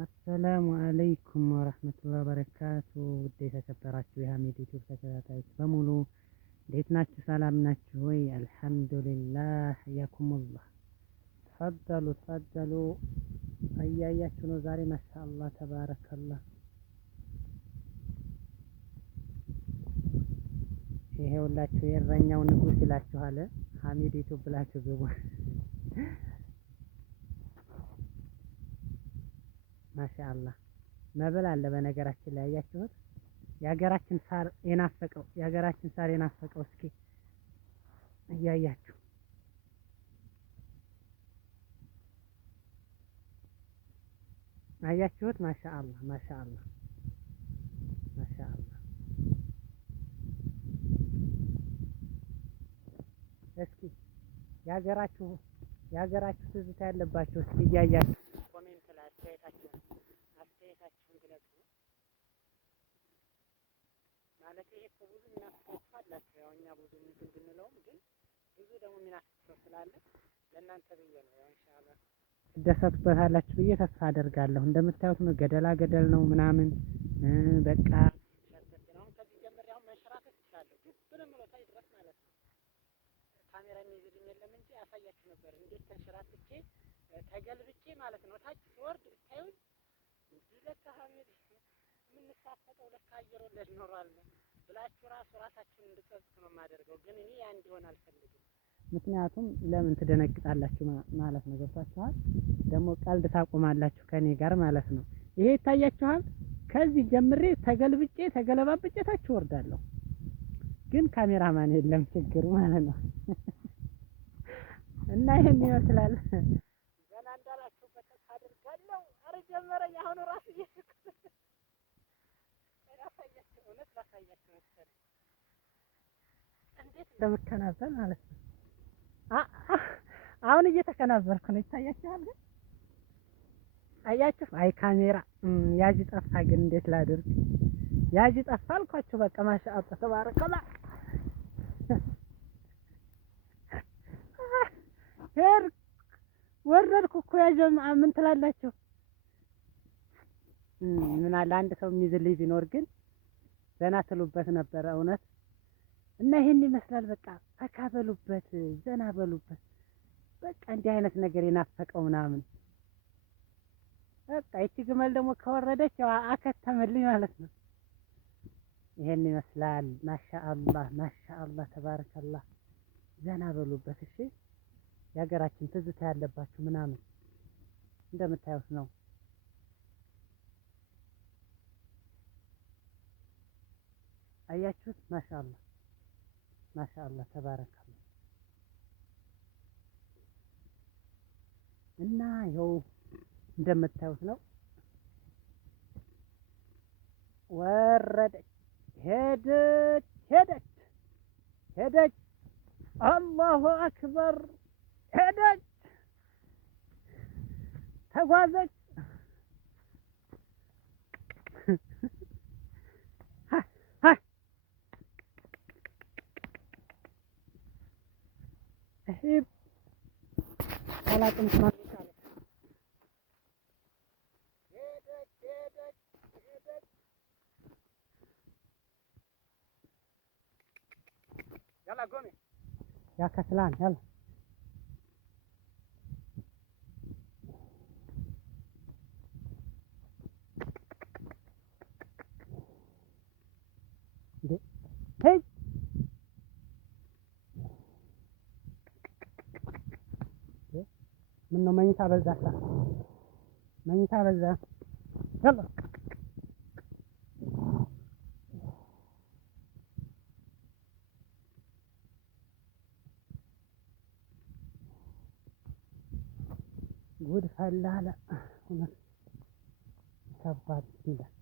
አሰላሙ አለይኩም ወረህመቱላሂ ወበረካቱ። ውድ የተከበራችሁ የሀሚድ ዩቲዩብ ተከታታዮች በሙሉ እንዴት ናችሁ? ሰላም ናችሁ ወይ? አልሐምዱሊላህ ያኩሙላህ። ተፈደሉ እያያችሁ ነው። ዛሬ ማሻአላህ ተባረከላህ። ይሄ ሁላችሁ የእረኛው ንጉስ ይላችኋል። ሀሚድ ዩቲዩብ ብላችሁ ግቡ። ማሻአላህ መብል አለ። በነገራችን ላይ ያያችሁት የሀገራችን ሳር የናፈቀው እስኪ እያያችሁ አያችሁት? ማሻአላህ ማሻአላህ ማሻአላህ። እስኪ የሀገራችሁ ትዝታ ያለባችሁ እስኪ እያያችሁ ኮሜንት ላይ አስተያየታችሁን ግለጹ። ማለት ይሄ እኮ ብዙ የሚናፍቃችሁ አላችሁ። ያው እኛ ብዙ እንትን ብንለውም ግን ብዙ ደግሞ የሚናፍቅ ሰው ስላለ ለእናንተ ብዬ ነው። ያው ኢንሻአላህ ትደሰቱበታላችሁ ብዬ ተስፋ አደርጋለሁ። እንደምታዩት ነው፣ ገደላ ገደል ነው ምናምን በቃ ነው። ከዚህ ጀምሬ አሁን መንሸራተት እችላለሁ። ግን ብለም ታይ ድረስ ማለት ነው። ካሜራ የሚይዝልኝ የለም እንጂ ያሳያችሁ ነበር እንዴት ተንሸራትቼ ተገልብጬ ማለት ነው። ታች ሲወርድ ብታዩኝ ለካ ሀሚድ የምንሳፈጠው ለካ አየር ወለድ ኖሯል ብላችሁ ራሳችሁን እንድትጸጽቱ ነው የማደርገው። ግን እኔ ያ እንዲሆን አልፈልግም። ምክንያቱም ለምን ትደነግጣላችሁ ማለት ነው። ገብታችኋል? ደግሞ ቀልድ ታቆማላችሁ ከኔ ጋር ማለት ነው። ይሄ ይታያችኋል። ከዚህ ጀምሬ ተገለባብጬ ታች ወርዳለሁ። ግን ካሜራማን የለም ችግሩ ማለት ነው። እና ይሄን ይመስላል። ገና እንዳላችሁበት ተስፋ አደርጋለሁ። ኧረ ጀመረኝ አሁን ራሱ ላሳያችሁ መሰለኝ እንዴት እንደምከናበር ማለት ነው። አሁን እየተከናበርኩ ነው። ይታያችኋል? ግን አያችሁ? አይ ካሜራ ያዥ ጠፋ። ግን እንዴት ላድርግ? ያዥ ጠፋ አልኳችሁ። በቃ ማሻአላህ ተባረከላህ። ወረድኩ እኮ ምን ትላላችሁ? ምን አለ አንድ ሰው የሚይዝልኝ ቢኖር ግን ዘና ትሉበት ነበረ እውነት። እና ይሄን ይመስላል። በቃ ፈካ በሉበት፣ ዘና በሉበት። በቃ እንዲህ አይነት ነገር የናፈቀው ምናምን በቃ ይቺ ግመል ደግሞ ከወረደች ያው አከተመልኝ ማለት ነው። ይሄን ይመስላል። ማሻአላህ ተባረከላህ። ዘና በሉበት እሺ። የሀገራችን ትዝታ ያለባችሁ ምናምን እንደምታዩት ነው። አያችሁት? ማሻአላህ ተባረከላህ። እና ይኸው እንደምታዩት ነው። ወረደች፣ ሄደች። አላሁ አክበር። ሄደች፣ ተጓዘች። ይሄ አላቅም ማለት ነው። ሄደች ያላ ጎሜ ያ ከስላን ያላ ሄይ ምነው መኝታ በዛ ያላ ጉድ ፈላ አለ። ከባድ ይላል።